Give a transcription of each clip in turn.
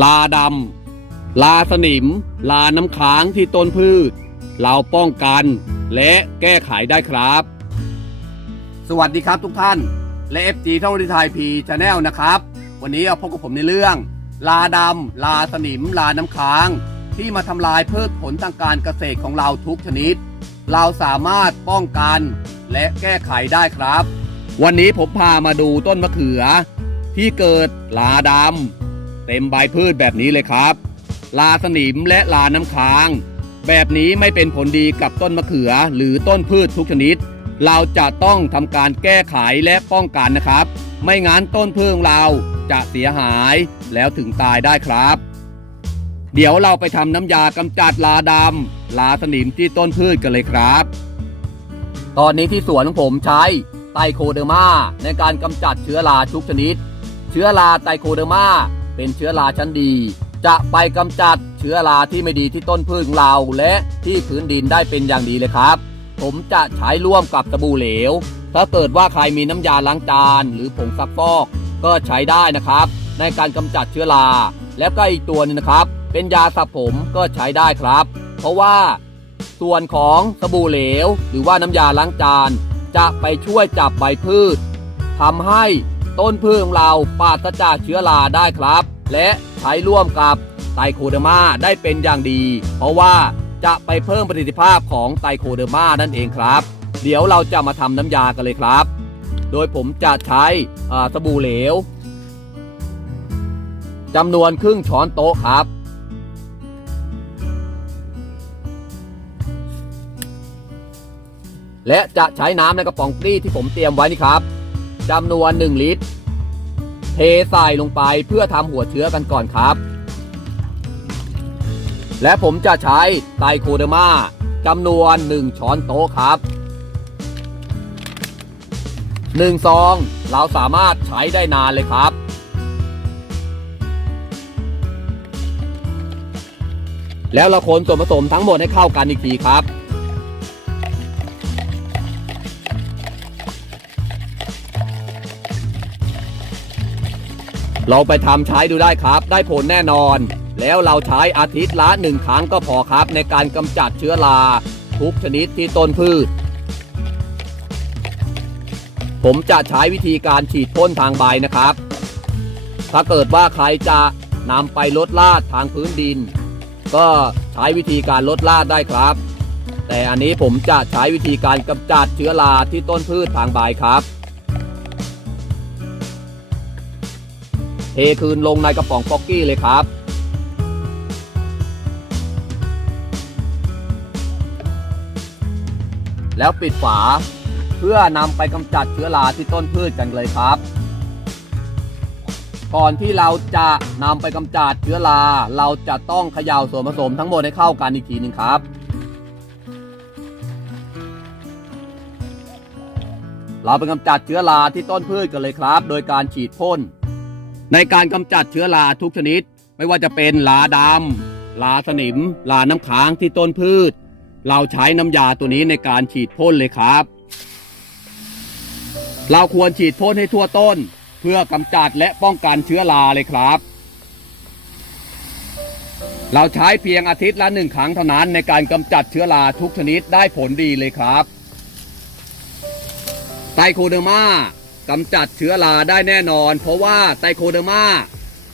ลาดำลาสนิม ลาน้ำค้างที่ต้นพืช เราป้องกันและแก้ไขได้ครับ สวัสดีครับทุกท่าน และ FG ท่องริทายพีชาแนลนะครับ วันนี้เอาพบกับผมในเรื่อง ลาดำลาสนิม ลาน้ำค้าง ที่มาทำลายพืชผลทางการเกษตรของเราทุกชนิด เราสามารถป้องกันและแก้ไขได้ครับ วันนี้ผมพามาดูต้นมะเขือ ที่เกิดลาดำ เต็มใบพืชแบบนี้เลยครับ ลาสนิมและลาน้ำค้าง แบบนี้ไม่เป็นผลดีกับต้นมะเขือหรือต้นพืชทุกชนิด เราจะต้องทำการแก้ไขและป้องกันนะครับ ไม่งั้นต้นพืชของเราจะเสียหายแล้วถึงตายได้ครับ เดี๋ยวเราไปทำน้ำยากำจัดลาดำลาสนิมที่ต้นพืชกันเลยครับ ตอนนี้ที่สวนของผมใช้ไตโคเดอร์มาในการกำจัดเชื้อราทุกชนิด เชื้อราไตโคเดอร์มา เป็นเชื้อราชั้นดี จะไปกำจัดเชื้อราที่ไม่ดีที่ต้นพืชของเรา และที่พื้นดินได้เป็นอย่างดีเลยครับ ผมจะใช้ร่วมกับสบู่เหลว ถ้าเกิดว่าใครมีน้ำยาล้างจานหรือผงซักฟอก ก็ใช้ได้นะครับ ในการกำจัดเชื้อรา แล้วก็อีกตัวนึงนะครับ เป็นยาสระผมก็ใช้ได้ครับ เพราะว่าส่วนของสบู่เหลว หรือว่าน้ำยาล้างจาน จะไปช่วยจับใบพืชทำให้ ต้นพืชของเราปราศจากเชื้อราได้ครับ และใช้ร่วมกับไตโคเดอร์มาได้เป็นอย่างดี เพราะว่าจะไปเพิ่มประสิทธิภาพของไตโคเดอร์มานั่นเองครับ เดี๋ยวเราจะมาทำน้ำยากันเลยครับ โดยผมจะใช้สบู่เหลวจำนวนครึ่งช้อนโต๊ะครับ และจะใช้น้ำในกระป๋องกรีที่ผมเตรียมไว้นี่ครับ จำนวน 1 ลิตร เทใส่ลงไปเพื่อทำหัวเชื้อกันก่อนครับ และผมจะใช้ไตรโคเดอร์มาจำนวน 1 ช้อนโต๊ะครับ 1 ซอง เราสามารถใช้ได้นานเลยครับแล้วเราคนส่วนผสมทั้งหมดให้เข้ากันอีกทีครับ เราไปทำใช้ดูได้ครับ ได้ผลแน่นอน แล้วเราใช้อาทิตย์ละหนึ่งครั้งก็พอครับ ในการกำจัดเชื้อรา ทุกชนิดที่ต้นพืช ผมจะใช้วิธีการฉีดพ่นทางใบนะครับ ถ้าเกิดว่าใครจะนำไปลดลาดทางพื้นดิน ก็ใช้วิธีการลดลาดได้ครับ แต่อันนี้ผมจะใช้วิธีการกำจัดเชื้อราที่ต้นพืชทางใบครับ เทคืนลงในกระป๋องป๊อกกี้เลยครับ แล้วปิดฝาเพื่อนำไปกำจัดเชื้อราที่ต้นพืชกันเลยครับ ก่อนที่เราจะนำไปกำจัดเชื้อรา เราจะต้องเขย่าส่วนผสมทั้งหมดให้เข้ากันอีกทีหนึ่งครับเราไปกำจัดเชื้อราที่ต้นพืชกันเลยครับ โดยการฉีดพ่น ในการกำจัดเชื้อราทุกชนิด ไม่ว่าจะเป็นลาดำลาสนิมลาน้ำค้างที่ต้นพืช เราใช้น้ำยาตัวนี้ในการฉีดพ่นเลยครับ เราควรฉีดพ่นให้ทั่วต้น เพื่อกำจัดและป้องกันเชื้อราเลยครับ เราใช้เพียงอาทิตย์ละหนึ่งครั้งเท่านั้นในการกำจัดเชื้อราทุกชนิดได้ผลดีเลยครับไตโคเดอร์มา กำจัดเชื้อราได้แน่นอน เพราะว่าไตโคเดอร์มา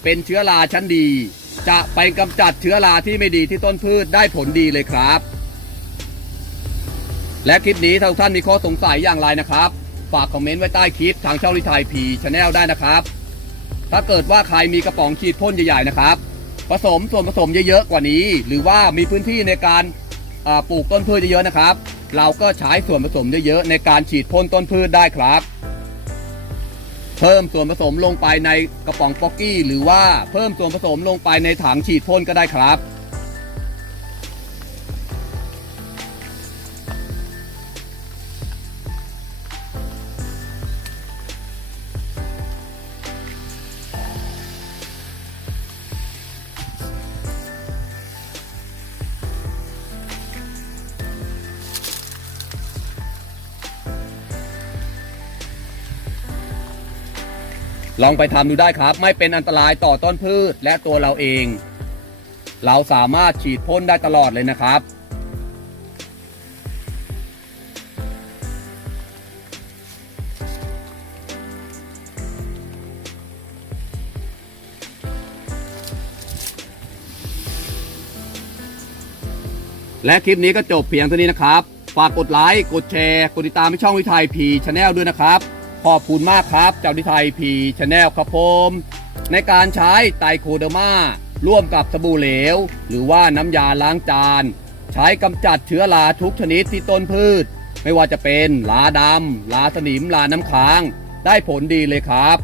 เป็นเชื้อราชั้นดี จะไปกำจัดเชื้อราที่ไม่ดีที่ต้นพืชได้ผลดีเลยครับ และคลิปนี้ถ้าทุกท่านมีข้อสงสัยอย่างไรนะครับ ฝากคอมเมนต์ไว้ใต้คลิปทางช่องลิทายพีชาแนลได้นะครับ ถ้าเกิดว่าใครมีกระป๋องฉีดพ่นใหญ่ๆนะครับ ผสมส่วนผสมเยอะๆกว่านี้ หรือว่ามีพื้นที่ในการปลูกต้นพืชเยอะๆนะครับ เราก็ใช้ส่วนผสมเยอะๆในการฉีดพ่นต้นพืชได้ครับ เพิ่มส่วนผสมลงไปในกระป๋องป๊อกกี้ หรือว่าเพิ่มส่วนผสมลงไปในถังฉีดพ่นก็ได้ครับ ลองไปทำดูได้ครับ ไม่เป็นอันตรายต่อต้นพืชและตัวเราเอง เราสามารถฉีดพ่นได้ตลอดเลยนะครับ และคลิปนี้ก็จบเพียงเท่านี้นะครับ ฝากกดไลค์ กดแชร์ กดติดตามให้ช่องวิทยพีชาแนลด้วยนะครับ ขอบคุณมากครับเจ้าดิไทยพีชแนลครับผม ในการใช้ไตรโคเดอร์มาร่วมกับสบู่เหลว หรือว่าน้ำยาล้างจาน ใช้กำจัดเชื้อราทุกชนิดที่ต้นพืช ไม่ว่าจะเป็นลาดำลาสนิมลาน้ำค้าง ได้ผลดีเลยครับ